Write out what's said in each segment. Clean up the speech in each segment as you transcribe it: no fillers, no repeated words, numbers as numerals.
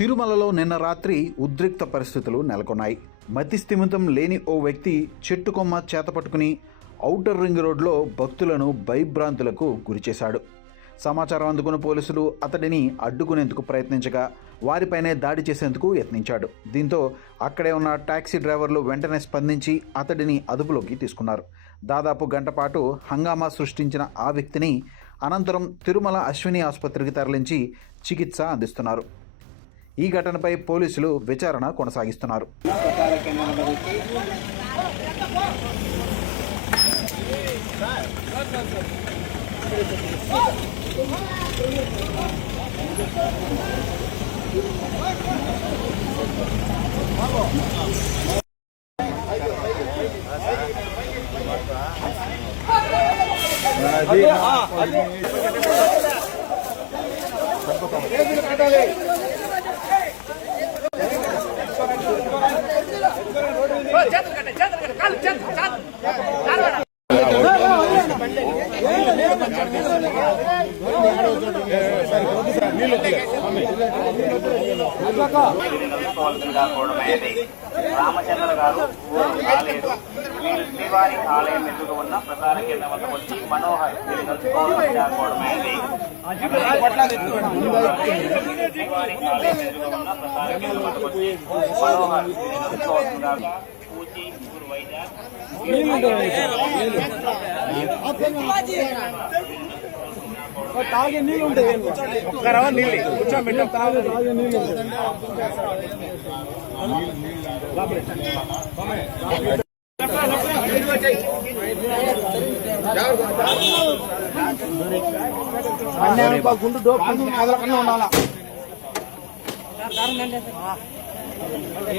తిరుమలలో నిన్న రాత్రి ఉద్రిక్త పరిస్థితులు నెలకొన్నాయి. మతిస్థిమితం లేని ఓ వ్యక్తి చెట్టు కొమ్మ చేతపట్టుకుని ఔటర్ రింగ్ రోడ్లో భక్తులను భయభ్రాంతులకు గురిచేశాడు. సమాచారం అందుకున్న పోలీసులు అతడిని అడ్డుకునేందుకు ప్రయత్నించగా వారిపైనే దాడి చేసేందుకు యత్నించాడు. దీంతో అక్కడే ఉన్న టాక్సీ డ్రైవర్లు వెంటనే స్పందించి అతడిని అదుపులోకి తీసుకున్నారు. దాదాపు గంట పాటు హంగామా సృష్టించిన ఆ వ్యక్తిని అనంతరం తిరుమల అశ్విని ఆసుపత్రికి తరలించి చికిత్స అందిస్తున్నారు. ఈ ఘటనపై పోలీసులు విచారణ కొనసాగిస్తున్నారు. రామచంద్ర గారు రాలేదు. వీరు శ్రీవారి ఆలయం ఎదురుగా ఉన్న ప్రధాన కేంద్రం వద్ద వచ్చి మనోహర్ శ్రీవారి ఆలయం ఎదురుగా ఉన్న ప్రధాన కేంద్రం వద్ద వచ్చి మనోహర్ పూచి గురు వైజాగ్ తాగే నీళ్ళు ఉంటాయి. ఒక్కరవ నీళ్ళు కూర్చోబెట్టాం. తాగే నీళ్ళు గుండు డోపు అదలకన్నా ఉండాలా.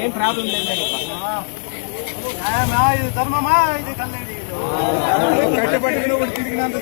ఏం ప్రాబ్లం లేదు. ఇది ధర్మమా, ఇది కల్లేది కట్టబట్టి తిరిగినంత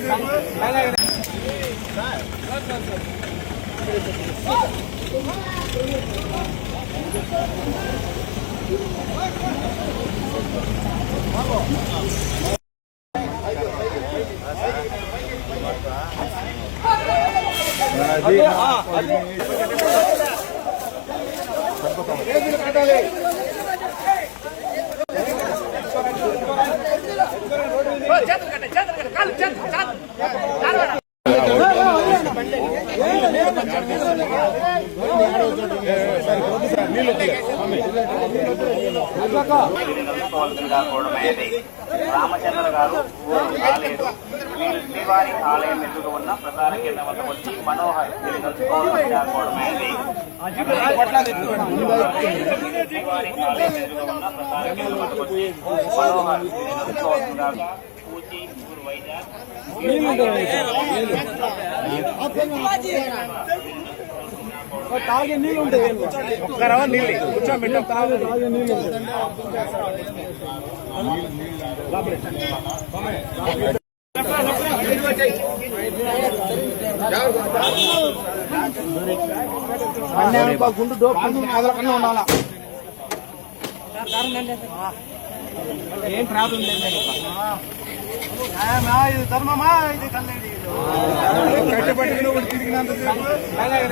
రామచంద్ర గారు రాలేదు. వీరు శ్రీవారి ఆలయం ఎదురుగా ఉన్న ప్రధాన కేంద్రం వద్ద వచ్చి మనోహర్ శ్రీవారి ఆలయం ఎదురుగా ఉన్న ప్రధాన కేంద్రం వద్ద వచ్చి మనోహర్ పూచి గురు వైజాగ్ తాగే నీళ్ళు ఉంటాయి. ఒక్కరవ నీళ్ళు కూర్చోబెట్టాం. తాగే నీళ్ళు గుండు డోపు అదలకన్నా ఉండాలా. ఏం ప్రాబ్లం లేదు. ఇది ధర్మమా, ఇది కల్లేది కట్టబట్టి తిరిగినంత